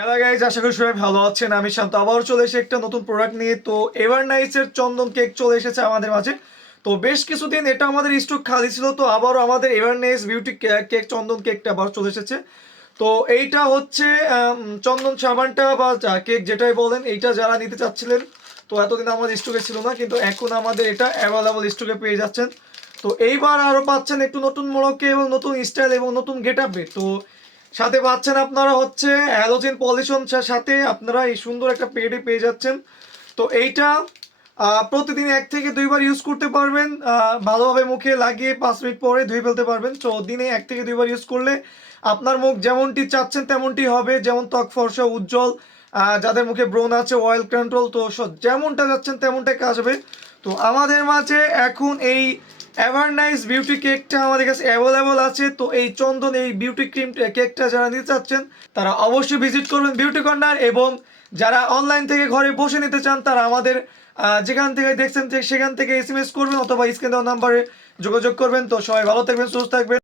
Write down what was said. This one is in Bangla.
হ্যালো গাইজ, আশা করি সবাই ভালো আছেন। আমি শান্ত আবারও চলে এসে একটা নতুন প্রোডাক্ট নিয়ে। তো এভার নাইসের চন্দন কেক চলে এসেছে আমাদের মাঝে। তো বেশ কিছুদিন এটা আমাদের স্টক খালি ছিল, তো আবারও আমাদের এভার নাইস বিউটি কেক চন্দন কেকটা আবার চলে এসেছে। তো এইটা হচ্ছে চন্দন সাবানটা বা কেক যেটাই বলেন, এইটা যারা নিতে চাচ্ছিলেন তো এতদিন আমাদের স্টকে ছিল না, কিন্তু এখন আমাদের এটা অ্যাভেলেবল স্টকে পেয়ে যাচ্ছেন। তো এইবার আরও পাচ্ছেন একটু নতুন মোড়কে এবং নতুন স্টাইল এবং নতুন গেট আপে। তো সাথে পাচ্ছেন আপনারা হচ্ছে হ্যালোজেন পলিশন, সাথে আপনারা এই সুন্দর একটা পেডে পেয়ে যাচ্ছেন। তো এইটা প্রতিদিন 1 থেকে 2 বার ইউজ করতে পারবেন। ভালোভাবে মুখে লাগিয়ে 5 মিনিট পরে ধুয়ে ফেলতে পারবেন। তো দিনে 1 থেকে 2 বার ইউজ করলে আপনার মুখ যেমনটি চাচ্ছেন তেমনটি হবে, যেমন ত্বক ফর্সা উজ্জ্বল, যাদের মুখে ব্রণ আছে অয়েল কন্ট্রোল, তো যেমনটা যাচ্ছেন তেমনটাই কাজ হবে। তো আমাদের মাঝে এখন এই এভারনাইস বিউটি কেকটা আমাদের কাছে অ্যাভেলেবল আছে। তো এই চন্দন এই বিউটি ক্রিম কেকটা যারা নিতে চাচ্ছেন তারা অবশ্যই ভিজিট করবেন বিউটি কর্নার, এবং যারা অনলাইন থেকে ঘরে বসে নিতে চান তারা আমাদের যেখান থেকে দেখছেন সেখান থেকে এসএমএস করবেন অথবা স্ক্রিন দেওয়া নাম্বারে যোগাযোগ করবেন। তো সবাই ভালো থাকবেন, সুস্থ থাকবেন।